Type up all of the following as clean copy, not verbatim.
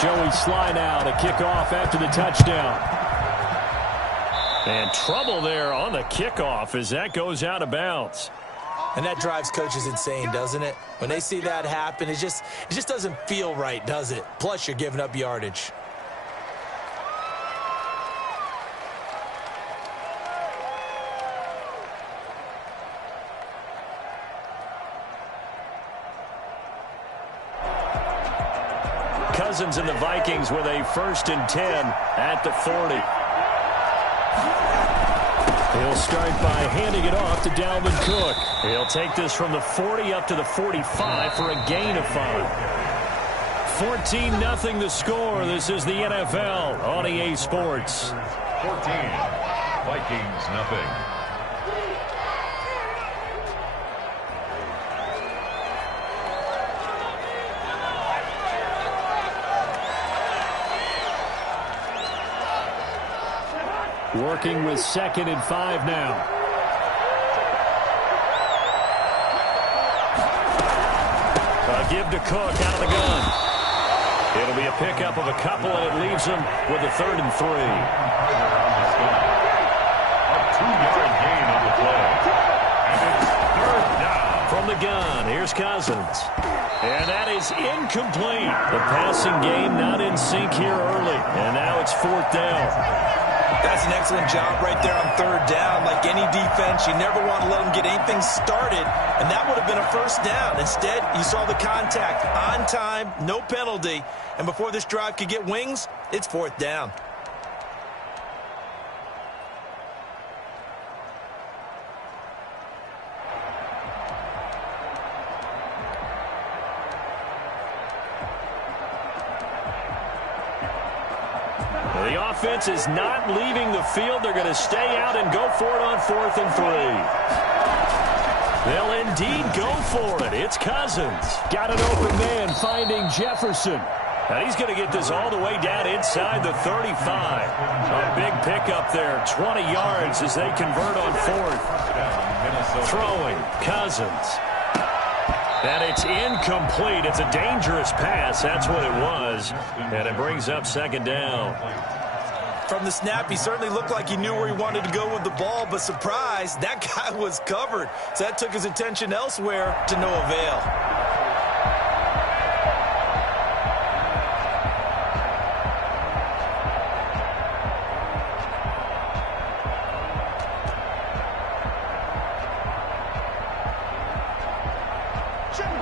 Joey Sly now to kick off after the touchdown. And trouble there on the kickoff as that goes out of bounds. And that drives coaches insane, doesn't it? When they see that happen, it just doesn't feel right, does it? Plus, you're giving up yardage. Cousins and the Vikings with a 1st and 10 at the 40. He'll start by handing it off to Dalvin Cook. He'll take this from the 40 up to the 45 for a gain of 5. 14-0 the score. This is the NFL on EA Sports. 14, Vikings nothing. Working with 2nd and 5 now. A give to Cook out of the gun. It'll be a pickup of a couple, and it leaves him with a 3rd and 3. A 2-yard gain on the play. And it's 3rd down. From the gun, here's Cousins. And that is incomplete. The passing game not in sync here early. And now it's 4th down. That's an excellent job right there on 3rd down. Like any defense, you never want to let them get anything started, and that would have been a 1st down. Instead, you saw the contact on time, no penalty, and before this drive could get wings, it's 4th down. The offense is not leaving the field. They're going to stay out and go for it on 4th and 3. They'll indeed go for it. It's Cousins. Got an open man finding Jefferson. And he's going to get this all the way down inside the 35. A big pickup there, 20 yards as they convert on 4th. Throwing, Cousins. And it's incomplete. It's a dangerous pass. That's what it was. And it brings up 2nd down. From the snap, he certainly looked like he knew where he wanted to go with the ball, but surprise, that guy was covered. So that took his attention elsewhere to no avail.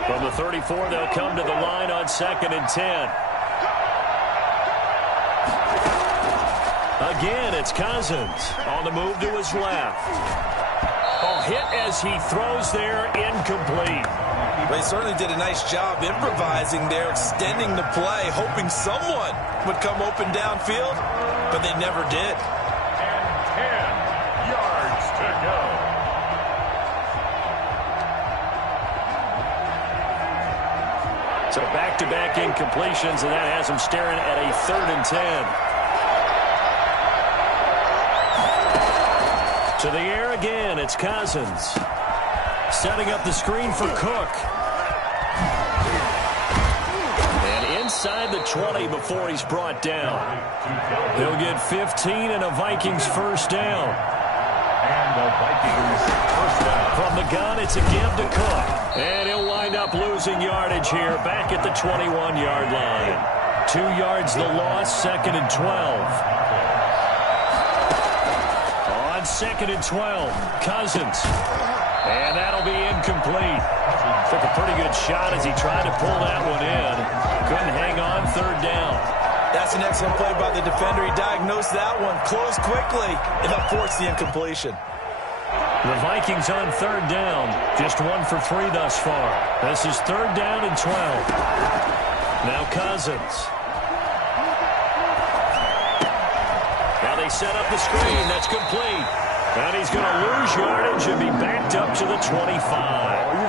From the 34, they'll come to the line on 2nd and 10. Again, it's Cousins on the move to his left. A hit as he throws there, incomplete. They certainly did a nice job improvising there, extending the play, hoping someone would come open downfield, but they never did. And 10 yards to go. So back-to-back incompletions, and that has him staring at a 3rd and 10. To the air again, it's Cousins. Setting up the screen for Cook. And inside the 20 before he's brought down. He'll get 15 and a Vikings 1st down. And the Vikings 1st down. From the gun, it's a give to Cook. And he'll wind up losing yardage here back at the 21-yard line. 2 yards the loss, 2nd and 12. 2nd and 12, Cousins. And that'll be incomplete. Took a pretty good shot as he tried to pull that one in. Couldn't hang on, 3rd down. That's an excellent play by the defender. He diagnosed that one, closed quickly, and that forced the incompletion. The Vikings on 3rd down. Just 1 for 3 thus far. This is 3rd down and 12. Now Cousins. They set up the screen. That's complete. And he's going to lose yardage and be backed up to the 25.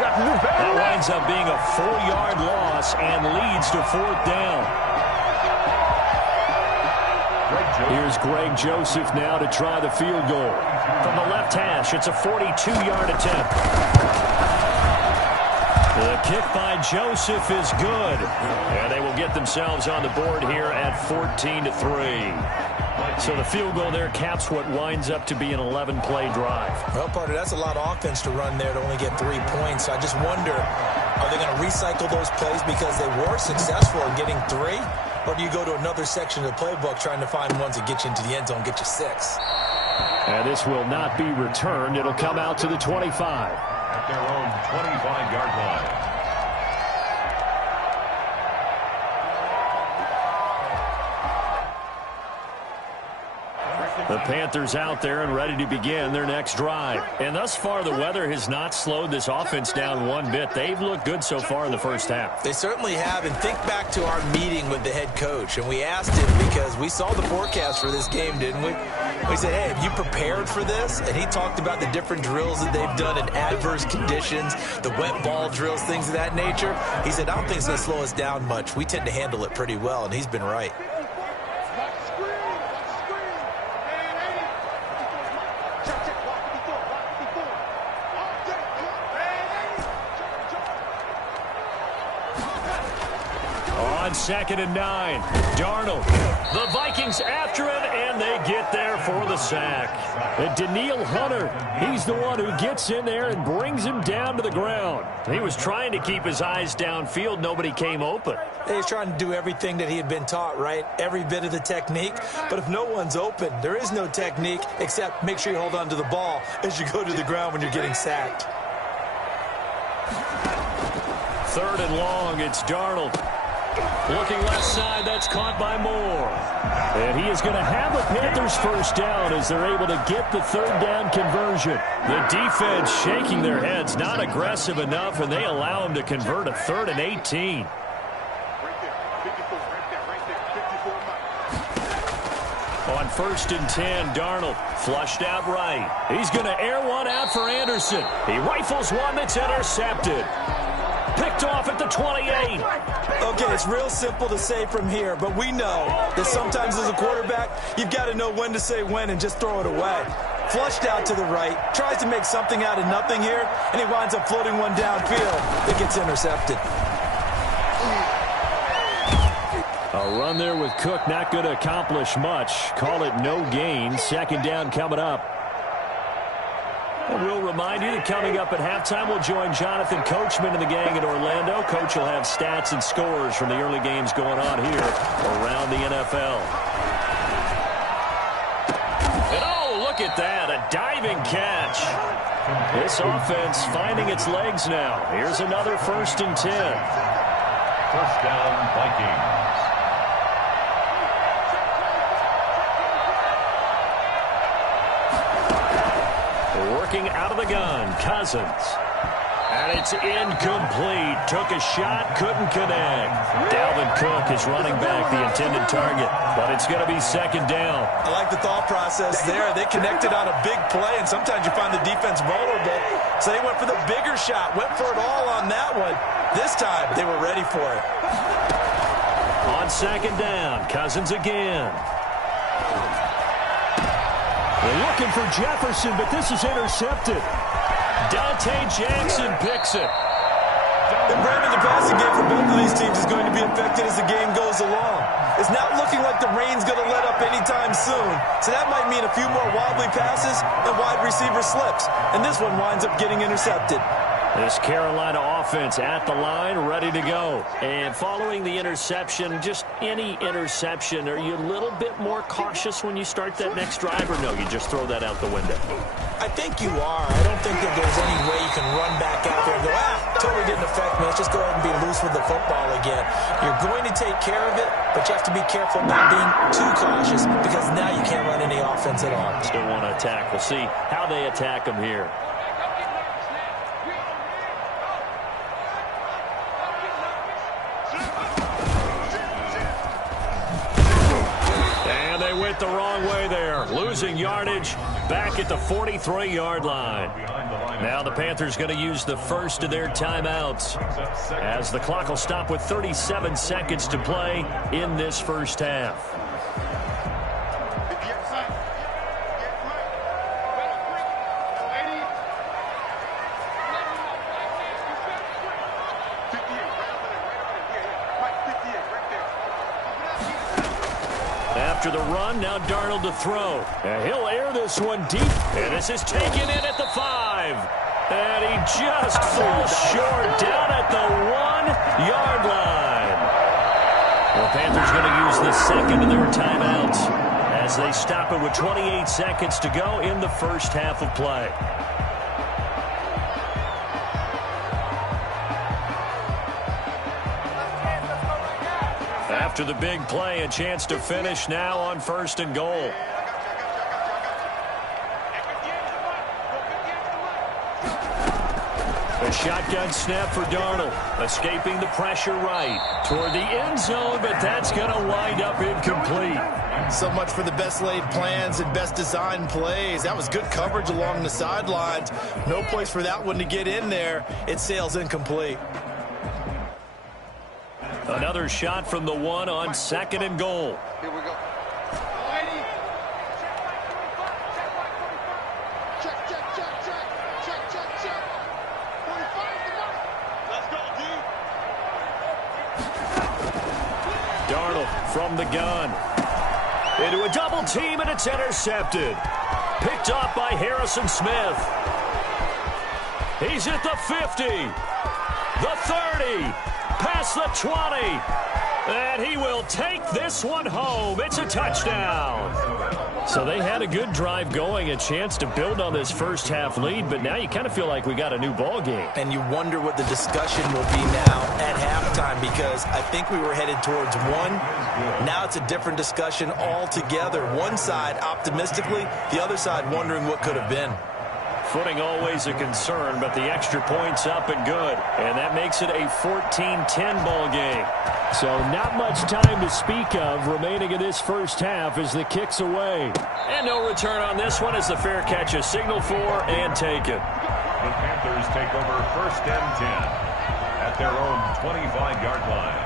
That winds up being a 4-yard loss and leads to 4th down. Here's Greg Joseph now to try the field goal. From the left hash, it's a 42-yard attempt. The kick by Joseph is good. And they will get themselves on the board here at 14-3. So the field goal there caps what winds up to be an 11-play drive. Well, partner, that's a lot of offense to run there to only get 3 points. So I just wonder, are they going to recycle those plays because they were successful in getting 3? Or do you go to another section of the playbook trying to find ones that get you into the end zone, get you 6? And this will not be returned. It'll come out to the 25. At their own 25-yard line. The Panthers out there and ready to begin their next drive. And thus far, the weather has not slowed this offense down one bit. They've looked good so far in the first half. They certainly have. And think back to our meeting with the head coach. And we asked him because we saw the forecast for this game, didn't we? We said, hey, have you prepared for this? And he talked about the different drills that they've done in adverse conditions, the wet ball drills, things of that nature. He said, I don't think it's going to slow us down much. We tend to handle it pretty well, and he's been right. On 2nd and 9, Darnold. The Vikings after him, and they get there for the sack. And Daniil Hunter, he's the one who gets in there and brings him down to the ground. He was trying to keep his eyes downfield. Nobody came open. He's trying to do everything that he had been taught, right? Every bit of the technique. But if no one's open, there is no technique except make sure you hold on to the ball as you go to the ground when you're getting sacked. 3rd and long, it's Darnold. Looking left side, that's caught by Moore. And he is going to have the Panthers first down as they're able to get the 3rd down conversion. The defense shaking their heads, not aggressive enough, and they allow him to convert a 3rd and 18. On 1st and 10, Darnold flushed out right. He's going to air one out for Anderson. He rifles one that's intercepted. Picked off at the 28. Okay, it's real simple to say from here, but we know that sometimes as a quarterback, you've got to know when to say when and just throw it away. Flushed out to the right, tries to make something out of nothing here, and he winds up floating one downfield that gets intercepted. A run there with Cook, not going to accomplish much. Call it no gain. 2nd down coming up. And we'll remind you that coming up at halftime, we'll join Jonathan Coachman and the gang in Orlando. Coach will have stats and scores from the early games going on here around the NFL. And oh, look at that, a diving catch. This offense finding its legs now. Here's another 1st and 10. 1st down, Vikings. Working out of the gun, Cousins. And it's incomplete. Took a shot, couldn't connect. Dalvin Cook is running back the intended target, but it's going to be 2nd down. I like the thought process there. They connected on a big play, and sometimes you find the defense vulnerable. So they went for the bigger shot, went for it all on that one. This time, they were ready for it. On 2nd down, Cousins again. They're looking for Jefferson, but this is intercepted. Dante Jackson picks it. And Brandon, the passing game for both of these teams is going to be affected as the game goes along. It's not looking like the rain's going to let up anytime soon. So that might mean a few more wobbly passes and wide receiver slips. And this one winds up getting intercepted. This Carolina offense at the line, ready to go. And following the interception, just any interception, are you a little bit more cautious when you start that next drive, or no, you just throw that out the window? I think you are. I don't think that there's any way you can run back out there and go, totally didn't affect me. Let's just go ahead and be loose with the football again. You're going to take care of it, but you have to be careful not being too cautious because now you can't run any offense at all. Still want to attack. We'll see how they attack them here. Went the wrong way there, losing yardage back at the 43-yard line. Now the Panthers going to use the first of their timeouts as the clock will stop with 37 seconds to play in this first half. After the run, now Darnold to throw. And he'll air this one deep. And this is taken in at the 5. And he just falls short down at the 1-yard line. The Panthers going to use the second of their timeouts as they stop it with 28 seconds to go in the first half of play. After the big play, a chance to finish now on 1st and goal. A shotgun snap for Darnold, escaping the pressure right toward the end zone, but that's going to wind up incomplete. So much for the best laid plans and best designed plays. That was good coverage along the sidelines. No place for that one to get in there. It sails incomplete. Another shot from the 1 on 2nd and goal. Here we go. Darnold from the gun. Into a double team, and it's intercepted. Picked off by Harrison Smith. He's at the 50. The 30. Past the 20. And he will take this one home. It's a touchdown. So they had a good drive going, a chance to build on this first half lead, but now you kind of feel like we got a new ball game. And you wonder what the discussion will be now at halftime, because I think we were headed towards one. Now it's a different discussion altogether. One side optimistically, the other side wondering what could have been. Footing always a concern, but the extra point's up and good. And that makes it a 14-10 ball game. So not much time to speak of remaining in this first half as the kick's away. And no return on this one as the fair catch is signaled for and taken. The Panthers take over 1st and 10 at their own 25-yard line.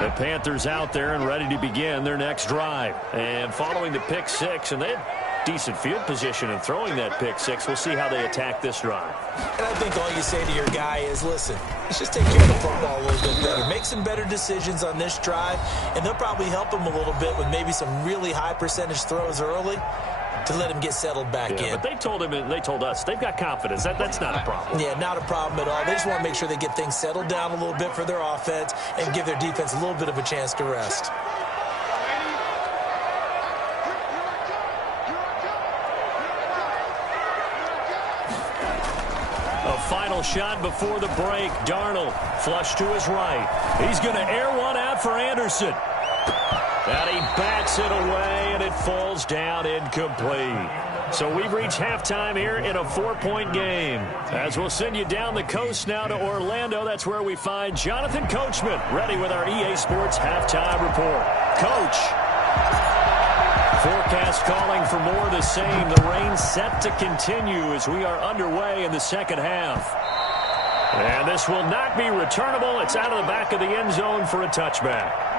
The Panthers out there and ready to begin their next drive. And following the pick 6, and they had decent field position in throwing that pick 6. We'll see how they attack this drive. And I think all you say to your guy is, listen, let's just take care of the football a little bit better. Make some better decisions on this drive, and they'll probably help him a little bit with maybe some really high percentage throws early to let him get settled back in. But they told him, and they told us, they've got confidence. That's not a problem. Yeah, not a problem at all. They just want to make sure they get things settled down a little bit for their offense and give their defense a little bit of a chance to rest. A final shot before the break. Darnold flush to his right. He's going to air one out for Anderson. And he bats it away, and it falls down incomplete. So we've reached halftime here in a 4-point game. As we'll send you down the coast now to Orlando, that's where we find Jonathan Coachman, ready with our EA Sports halftime report. Coach. Forecast calling for more of the same. The rain set to continue as we are underway in the second half. And this will not be returnable. It's out of the back of the end zone for a touchback.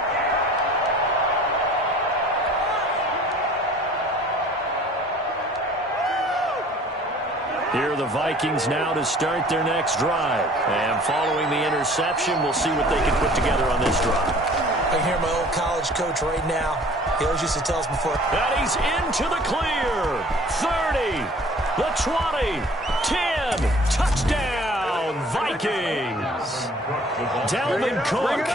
Here are the Vikings now to start their next drive. And following the interception, we'll see what they can put together on this drive. I hear my old college coach right now. He always used to tell us before. And he's into the clear. 30, the 20, 10, touchdown, Vikings. Dalvin Cook,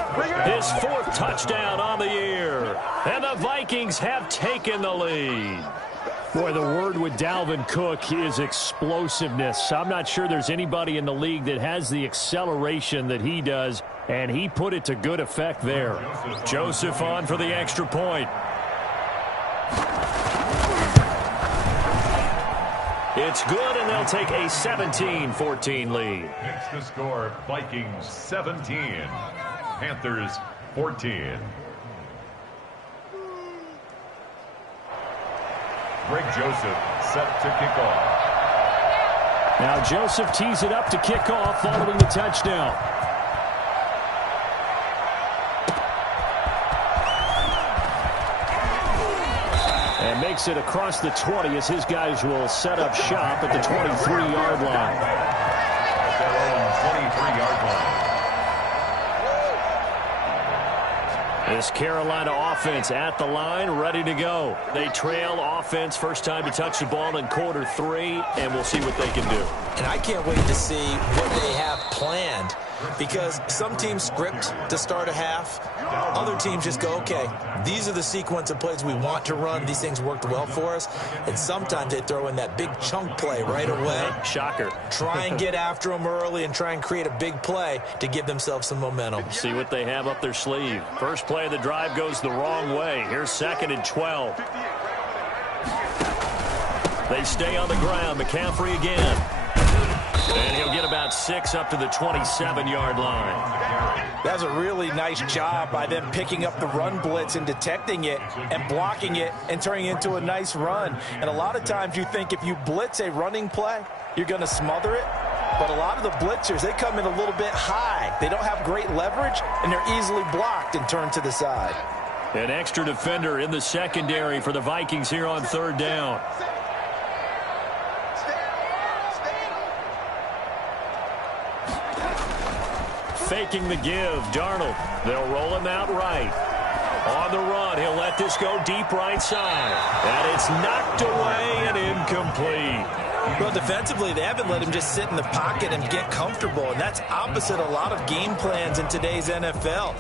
his 4th touchdown on the year. And the Vikings have taken the lead. Boy, the word with Dalvin Cook is explosiveness. I'm not sure there's anybody in the league that has the acceleration that he does, and he put it to good effect there. Joseph on for the extra point. It's good, and they'll take a 17-14 lead. It's the score, Vikings 17, Panthers 14. Greg Joseph set to kick off. Now Joseph tees it up to kick off following the touchdown. And makes it across the 20 as his guys will set up shop at the 23-yard line. At their own 23-yard line. This Carolina offense at the line, ready to go. They trail offense, first time to touch the ball in quarter 3, and we'll see what they can do. And I can't wait to see what they have planned, because some teams script to start a half. Other teams just go, okay, these are the sequence of plays we want to run. These things worked well for us. And sometimes they throw in that big chunk play right away. Shocker. Try and get after them early and try and create a big play to give themselves some momentum. See what they have up their sleeve. First play of the drive goes the wrong way. Here's 2nd and 12. They stay on the ground. McCaffrey again. And he'll get about 6 up to the 27-yard line. That's a really nice job by them picking up the run blitz and detecting it and blocking it and turning it into a nice run. And a lot of times you think if you blitz a running play, you're going to smother it. But a lot of the blitzers, they come in a little bit high. They don't have great leverage, and they're easily blocked and turned to the side. An extra defender in the secondary for the Vikings here on 3rd down. Faking the give, Darnold. They'll roll him out right. On the run, he'll let this go deep right side. And it's knocked away and incomplete. Well, defensively, they haven't let him just sit in the pocket and get comfortable, and that's opposite a lot of game plans in today's NFL.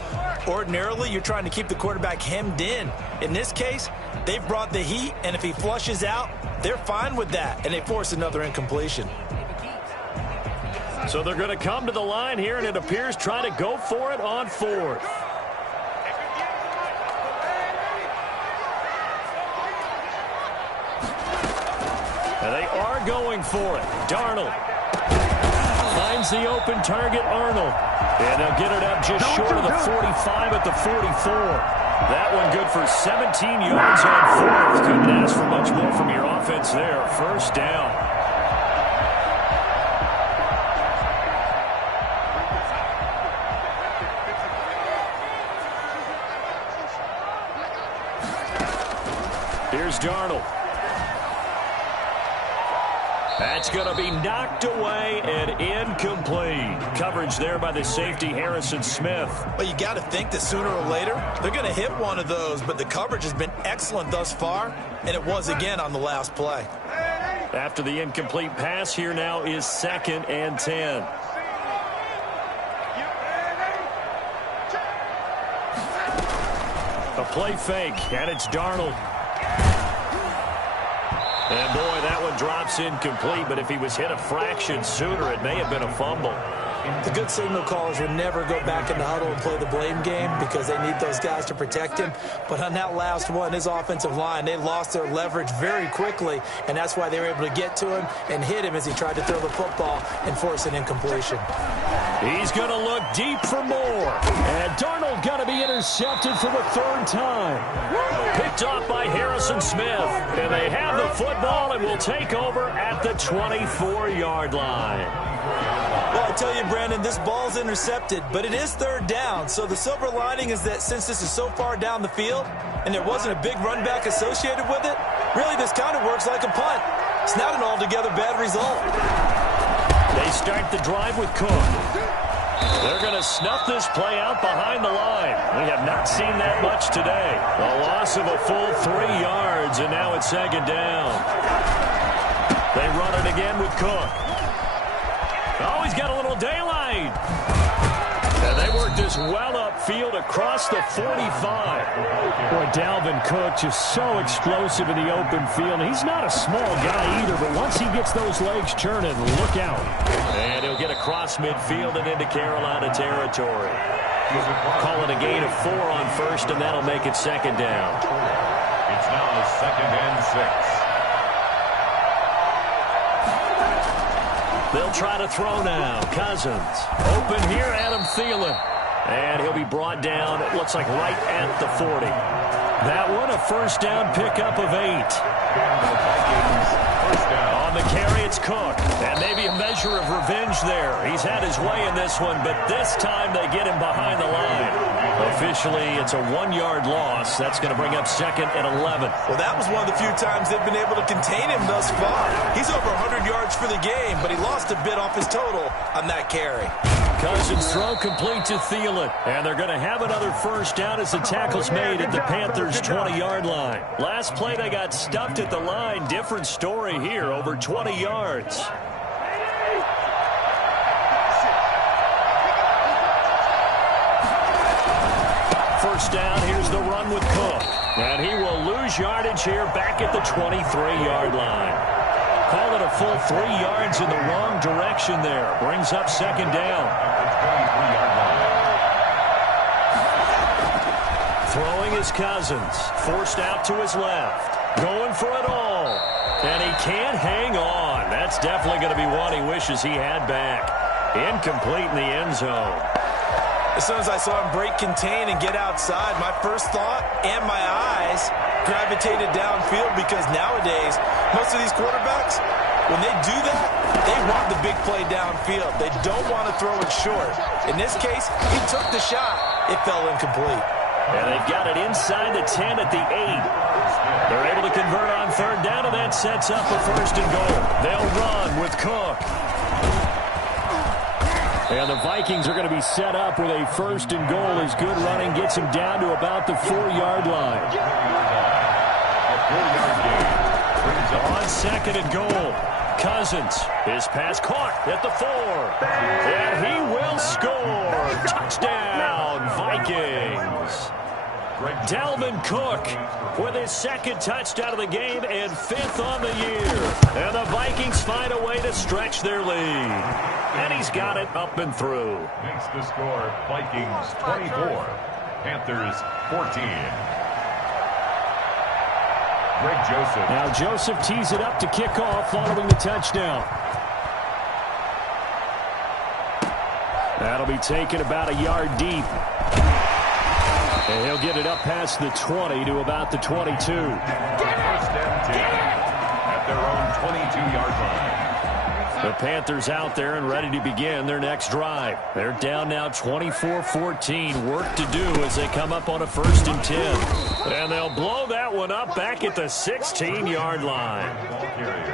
Ordinarily, you're trying to keep the quarterback hemmed in. In this case, they've brought the heat, and if he flushes out, they're fine with that, and they force another incompletion. So they're going to come to the line here, and it appears try to go for it on 4th. And they are going for it. Darnold finds the open target, Arnold. And they'll get it up just short of the 45 at the 44. That one good for 17 yards on 4th. Couldn't ask for much more from your offense there. First down. Here's Darnold. That's going to be knocked away and incomplete. Coverage there by the safety, Harrison Smith. Well, you got to think that sooner or later, they're going to hit one of those, but the coverage has been excellent thus far, and it was again on the last play. After the incomplete pass, here now is 2nd and 10. A play fake, and it's Darnold. And, boy, that one drops incomplete, but if he was hit a fraction sooner, it may have been a fumble. The good signal callers would never go back in the huddle and play the blame game because they need those guys to protect him. But on that last one, his offensive line, they lost their leverage very quickly, and that's why they were able to get to him and hit him as he tried to throw the football and force an incompletion. He's going to look deep for more. And Darnold going to be intercepted for the 3rd time. Picked off by Harrison Smith. And they have the football and will take over at the 24-yard line. Well, I tell you, Brandon, this ball's intercepted, but it is 3rd down. So the silver lining is that since this is so far down the field and there wasn't a big run back associated with it, really this kind of works like a punt. It's not an altogether bad result. They start the drive with Cook. They're going to snuff this play out behind the line. We have not seen that much today. A loss of a full 3 yards, and now it's 2nd down. They run it again with Cook. Oh, he's got a little daylight. And they work this well upfield across the 45. Boy, Dalvin Cook just so explosive in the open field. He's not a small guy either, but once he gets those legs churning, look out. And he'll get across midfield and into Carolina territory. Call it a gain of 4 on 1st, and that'll make it 2nd down. It's now 2nd and 6. They'll try to throw now. Cousins. Open here, Adam Thielen. And he'll be brought down, it looks like right at the 40. That one, a first down pickup of 8. On the carry, it's Cook. And maybe A measure of revenge there. He's had his way in this one, but this time they get him behind the line. Officially, it's a 1-yard loss. That's going to bring up 2nd and 11. Well, that was one of the few times they've been able to contain him thus far. He's over 100 yards for the game, but he lost a bit off his total on that carry. Cousins throw complete to Thielen, and they're going to have another first down as the tackle's made at the Panthers' 20-yard line. Last play, they got stuffed at the line. Different story here, over 20 yards. First down, here's the run with Cook. And he will lose yardage here back at the 23-yard line. Call it a full 3 yards in the wrong direction there. Brings up 2nd down. Throwing is Cousins. Forced out to his left. Going for it all. And he can't hang on. That's definitely going to be one he wishes he had back. Incomplete in the end zone. As soon as I saw him break contain and get outside, my first thought and my eyes gravitated downfield, because nowadays, most of these quarterbacks, when they do that, they want the big play downfield. They don't want to throw it short. In this case, he took the shot. It fell incomplete. And they've got it inside the 10 at the 8. They're able to convert on 3rd down, and that sets up a 1st and goal. They'll run with Cook. And the Vikings are going to be set up with a 1st and goal as good running gets him down to about the 4-yard line. On 2nd and goal, Cousins. His pass caught at the 4. And he will score. Touchdown, Vikings. Dalvin Cook with his 2nd touchdown of the game and 5th on the year. And the Vikings find a way to stretch their lead. And he's got it up and through. Makes the score Vikings 24, Panthers 14. Greg Joseph. Now Joseph tees it up to kick off following the touchdown. That'll be taken about a yard deep. And he'll get it up past the 20 to about the 22. First and 10 at their own 22-yard line. The Panthers out there and ready to begin their next drive. They're down now 24-14. Work to do as they come up on a 1st and 10. And they'll blow that one up back at the 16-yard line.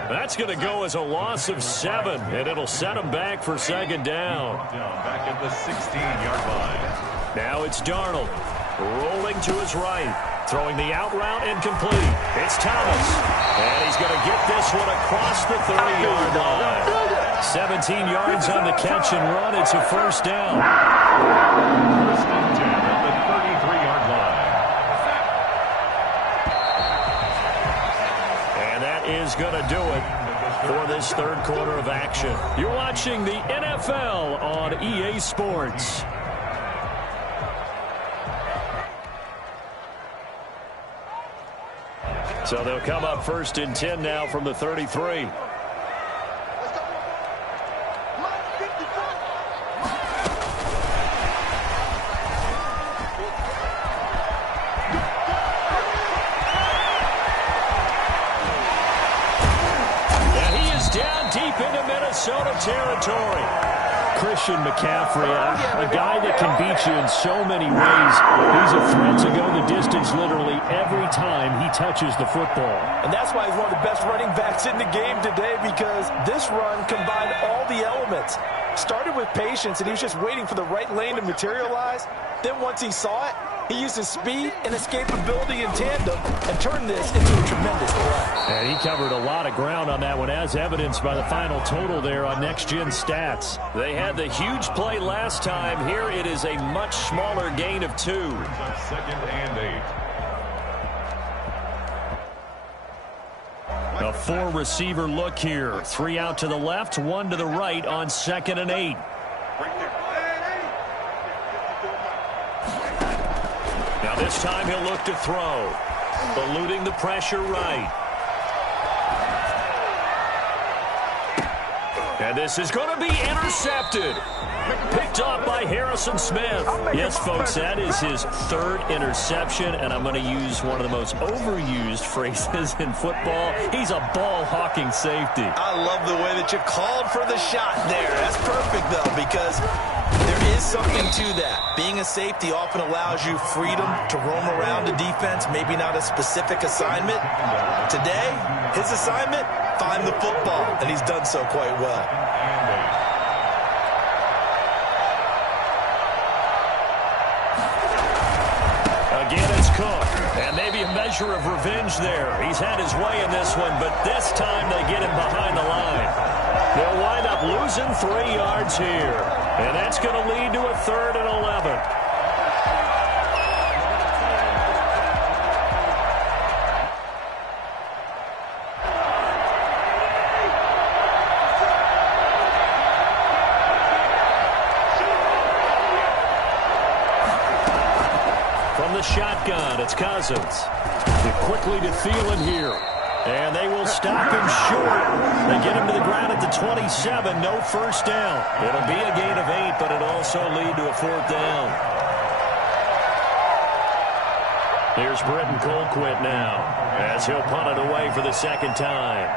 That's going to go as a loss of 7, and it'll set them back for 2nd down. Back at the 16-yard line. Now it's Darnold. Rolling to his right. Throwing the out route incomplete. It's Thomas. And he's going to get this one across the 30-yard line. 17 yards on the catch and run. It's a 1st down. First and 10 at the 33-yard line. And that is going to do it for this 3rd quarter of action. You're watching the NFL on EA Sports. So they'll come up 1st and 10 now from the 33. And he is down deep into Minnesota territory. Christian McCaffrey, a guy that can beat you in so many ways. He's a threat to go the distance literally every time he touches the football. And that's why he's one of the best running backs in the game today, because this run combined all the elements. Started with patience, and he was just waiting for the right lane to materialize. Then once he saw it, he used his speed and escapability in tandem and turned this into a tremendous play. And he covered a lot of ground on that one, as evidenced by the final total there on Next Gen Stats. They had the huge play last time. Here it is a much smaller gain of 2. 2nd and 8. A 4-receiver look here. 3 out to the left, 1 to the right on 2nd and 8. Now this time he'll look to throw. Eluding the pressure right. And this is going to be intercepted. Picked off by Harrison Smith. Yes, folks, that is his third interception, and I'm going to use one of the most overused phrases in football. He's a ball-hawking safety. I love the way that you called for the shot there. That's perfect, though, because there is something to that. Being a safety often allows you freedom to roam around the defense, maybe not a specific assignment. Today, his assignment, find the football, and he's done so quite well. Again, it's Cook, and maybe a measure of revenge there. He's had his way in this one, but this time they get him behind the line. They'll wind up losing 3 yards here, and that's going to lead to a 3rd and 11. The shotgun, it's Cousins. Quickly to Thielen here. And they will stop him short. They get him to the ground at the 27. No first down. It'll be a gain of 8, but it'll also lead to a 4th down. Here's Britton Colquitt now as he'll punt it away for the 2nd time.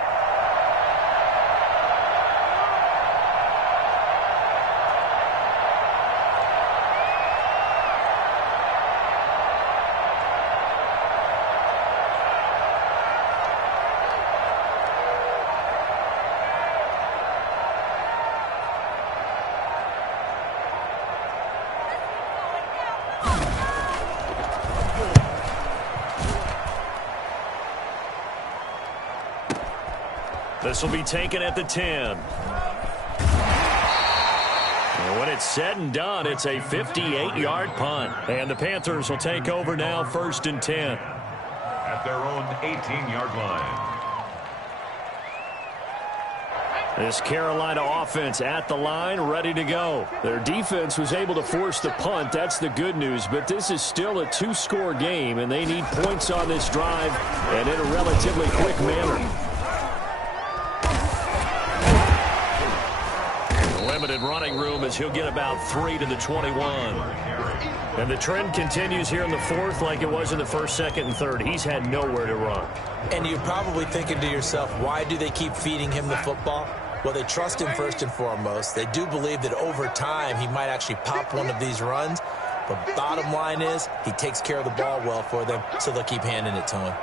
This will be taken at the 10. And when it's said and done, it's a 58-yard punt. And the Panthers will take over now, 1st and 10. At their own 18-yard line. This Carolina offense at the line, ready to go. Their defense was able to force the punt. That's the good news. But this is still a 2-score game, and they need points on this drive and in a relatively quick manner. Limited running room as he'll get about 3 to the 21. And the trend continues here in the 4th like it was in the 1st, 2nd, and 3rd. He's had nowhere to run. And you're probably thinking to yourself, why do they keep feeding him the football? Well, they trust him first and foremost. They do believe that over time he might actually pop one of these runs. But bottom line is he takes care of the ball well for them, so they'll keep handing it to him.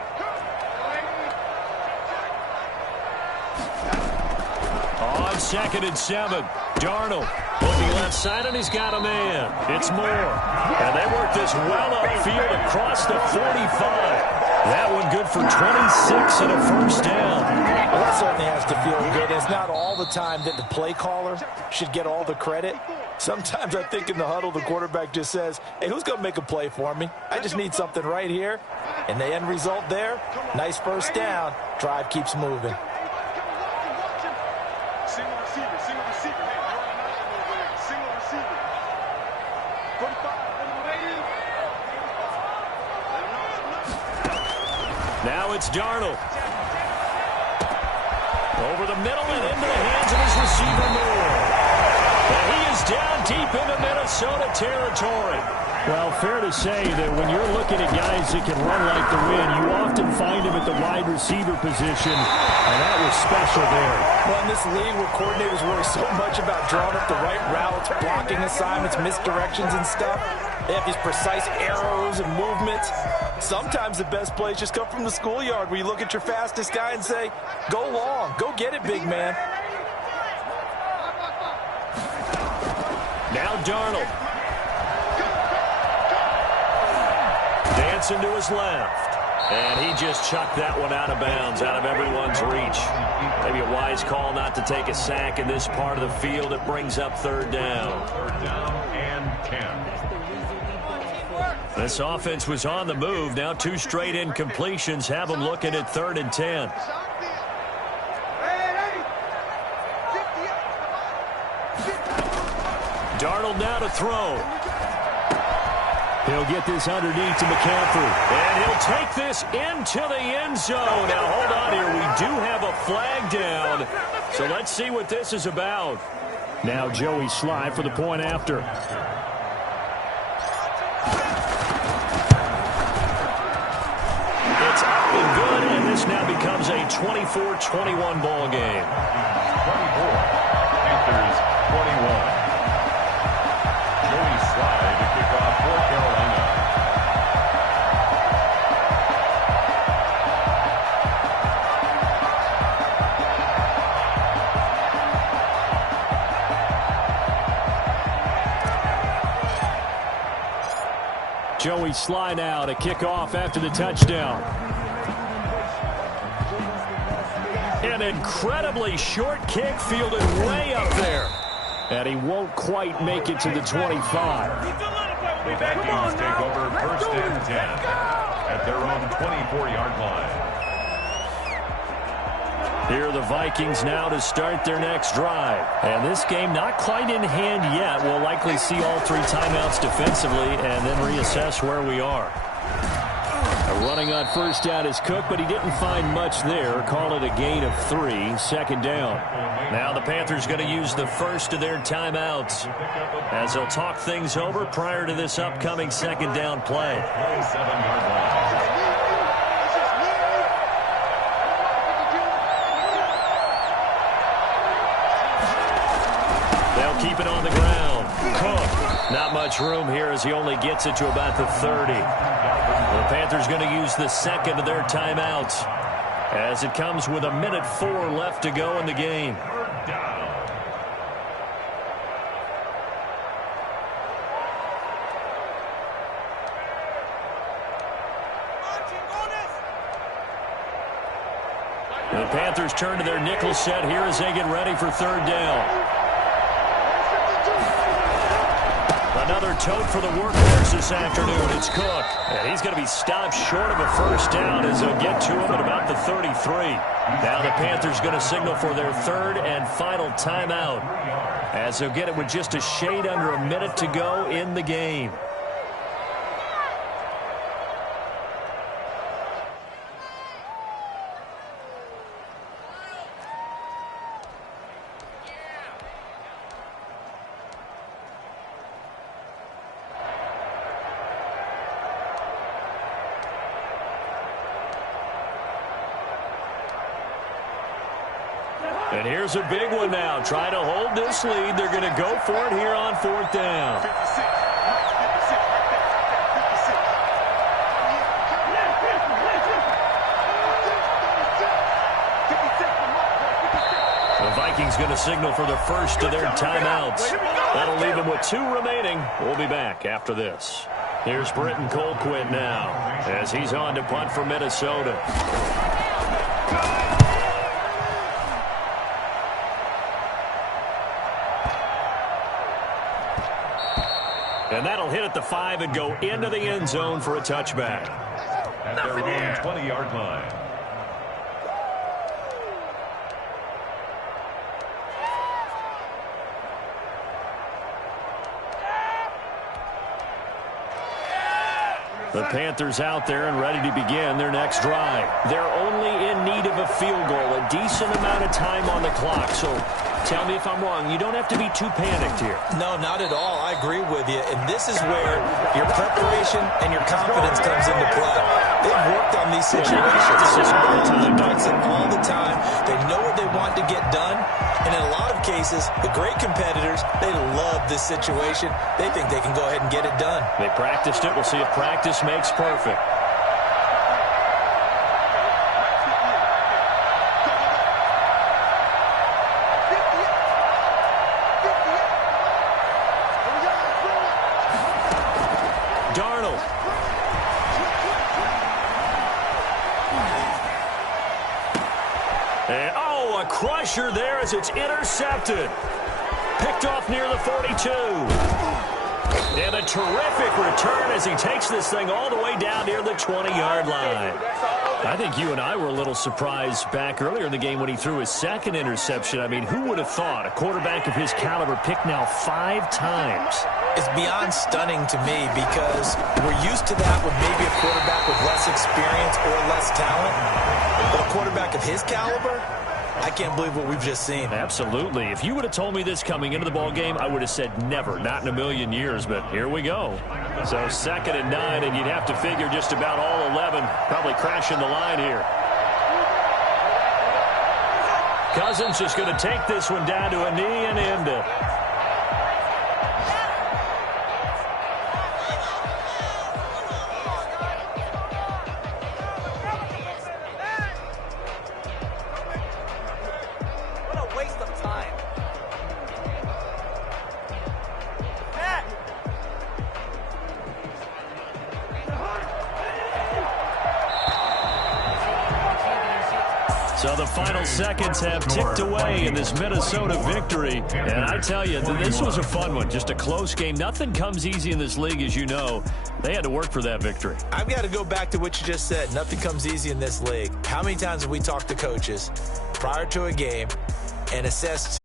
On 2nd and 7, Darnold looking left side, and he's got a man. It's Moore. And they work this well upfield across the 45. That one good for 26 and a 1st down. Well, that certainly has to feel good. It's not all the time that the play caller should get all the credit. Sometimes I think in the huddle, the quarterback just says, hey, who's going to make a play for me? I just need something right here. And the end result there, nice 1st down. Drive keeps moving. Now it's Darnold. Over the middle and into the hands of his receiver, Moore. And he is down deep into Minnesota territory. Well, fair to say that when you're looking at guys that can run like the wind, you often find him at the wide receiver position, and that was special there. Well, in this league where coordinators worry so much about drawing up the right routes, blocking assignments, misdirections and stuff, they have these precise arrows and movements. Sometimes the best plays just come from the schoolyard where you look at your fastest guy and say, go long, go get it, big man. Now Darnold. Dancing to his left. And he just chucked that one out of bounds, out of everyone's reach. Maybe a wise call not to take a sack in this part of the field. It brings up 3rd down. 3rd down and 10. This offense was on the move. Now 2 straight incompletions have them looking at 3rd and 10. Darnold now to throw. He'll get this underneath to McCaffrey. And he'll take this into the end zone. Now, hold on here. We do have a flag down. So let's see what this is about. Now Joey Sly for the point after. It's up and good, and this now becomes a 24-21 ball game. 24. Panthers 21. Joey Sly to kick off for Carolina. Joey Sly now to kick off after the touchdown. An incredibly short kick fielded way up there. And he won't quite make it to the 25. The Vikings take over first and 10 at their own 24-yard line. Here are the Vikings now to start their next drive. And this game not quite in hand yet. We'll likely see all three timeouts defensively and then reassess where we are. Running on first down is Cook, but he didn't find much there. Call it a gain of 3, second down. Now the Panthers going to use the first of their timeouts as they'll talk things over prior to this upcoming second down play. 27-yard line. Keep it on the ground. Cook. Not much room here as he only gets it to about the 30. The Panthers going to use the second of their timeouts as it comes with 1:04 left to go in the game. The Panthers turn to their nickel set here as they get ready for third down. Another tote for the workhorse this afternoon. It's Cook. And he's going to be stopped short of a first down as they'll get to him at about the 33. Now the Panthers going to signal for their third and final timeout as they'll get it with just a shade under a minute to go in the game. And here's a big one now. Trying to hold this lead. They're going to go for it here on fourth down. The Vikings going to signal for the first of their timeouts. That'll leave them with 2 remaining. We'll be back after this. Here's Britton Colquitt now as he's on to punt for Minnesota. And that'll hit at the 5 and go into the end zone for a touchback. At their own 20-yard line. The Panthers out there and ready to begin their next drive. They're only in need of a field goal, a decent amount of time on the clock. So tell me if I'm wrong. You don't have to be too panicked here. No, not at all. I agree with you. And this is where your preparation and your confidence comes into play. They've worked on these situations. They've done it all the time. They know what they want to get done. And in a lot of cases, the great competitors, they love this situation. They think they can go ahead and get it done. They practiced it. We'll see if practice makes perfect. Crusher there as it's intercepted. Picked off near the 42. And a terrific return as he takes this thing all the way down near the 20-yard line. I think you and I were a little surprised back earlier in the game when he threw his second interception. I mean, who would have thought a quarterback of his caliber picked now 5 times? It's beyond stunning to me because we're used to that with maybe a quarterback with less experience or less talent. But a quarterback of his caliber, I can't believe what we've just seen. Absolutely. If you would have told me this coming into the ball game, I would have said never, not in a million years, but here we go. So 2nd and 9, and you'd have to figure just about all 11 probably crashing the line here. Cousins is going to take this one down to a knee and end it. So the final seconds have ticked away in this Minnesota victory. And I tell you, this was a fun one. Just a close game. Nothing comes easy in this league, as you know. They had to work for that victory. I've got to go back to what you just said. Nothing comes easy in this league. How many times have we talked to coaches prior to a game and assessed